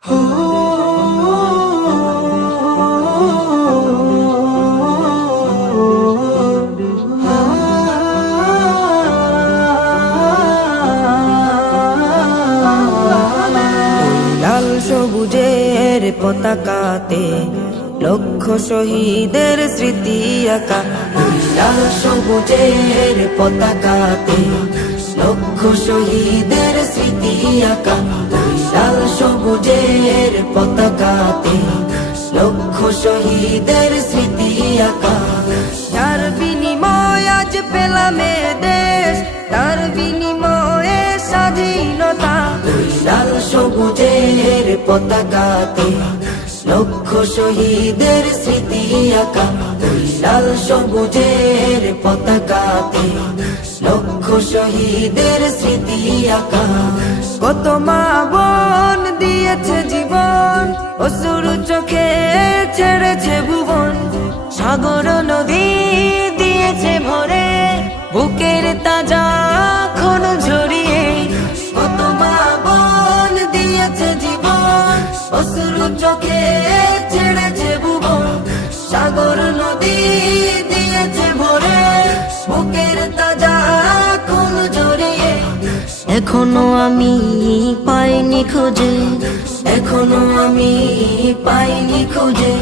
লাল সবুজের পতাকাতে লক্ষ শহীদের স্মৃতি আঁকা। লাল সবুজের পতাকাতে লক্ষ শহীদের স্মৃতি আঁকা। লাল সবুজের পতাকাতে লক্ষ শহীদের স্মৃতি আঁকা। যার বিনিময় আজ পেলাম এ দেশ, তার বিনিময়ে স্বাধীনতা। লাল সবুজের পতাকাতে লক্ষ শহীদের স্মৃতি আঁকা। লাল সবুজের পতাকাতে লক্ষ শহীদের স্মৃতি আঁকা। কত মা বোন দিয়েছে জীবন, অশ্রুর চোখে ছেড়েছে ভুবন। সাগর নদী দিয়েছে ভরে, বুকের তাজা খুন ঝরিয়ে। কত মা বোন দিয়েছে জীবন, অশ্রু চোখে ছেড়েছে ভুবন। সাগর নদী দিয়েছে ভরে, বুকের তাজা খুন ঝরিয়ে। এখনো আমি পাইনি খুঁজে, এখনো আমি পাইনি খুঁজে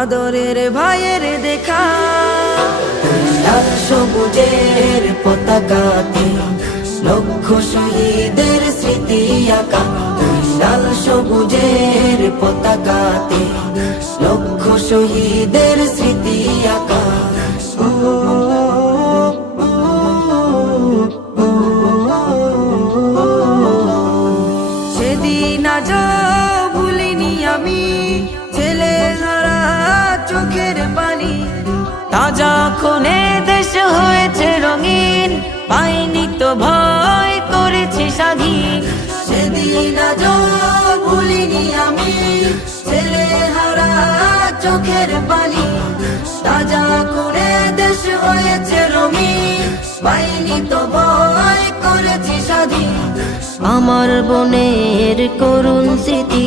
আদরের ভাইয়ের দেখা। লাল সবুজের পতাকাতে লক্ষ শহীদের স্মৃতি আঁকা। লাল সবুজের পতাকাতে লক্ষ শহীদের স্মৃতি আঁকা। সেদিন আজ ভুলিনি আমি, ছেলে হারা চোখের পানি। তাজা খুনে দেশ হয়েছে রঙিন, পাইনি তো ভয় করেছি স্বাধীন। সেদিন আজ ভুলিনি আমি, ছেলে হারা চোখের পানি। তাজা খুনে দেশ হয়েছে রঙিন, পাইনি তো ভয় করেছি স্বাধীন। আমার বোনের করুণ স্মৃতি,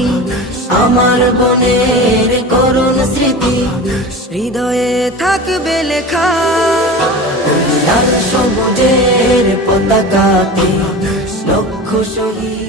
আমার বোনের করুণ স্মৃতি হৃদয়ে থাকবে লেখা। লাল সবুজের পতাকাতে লক্ষ শহীদ।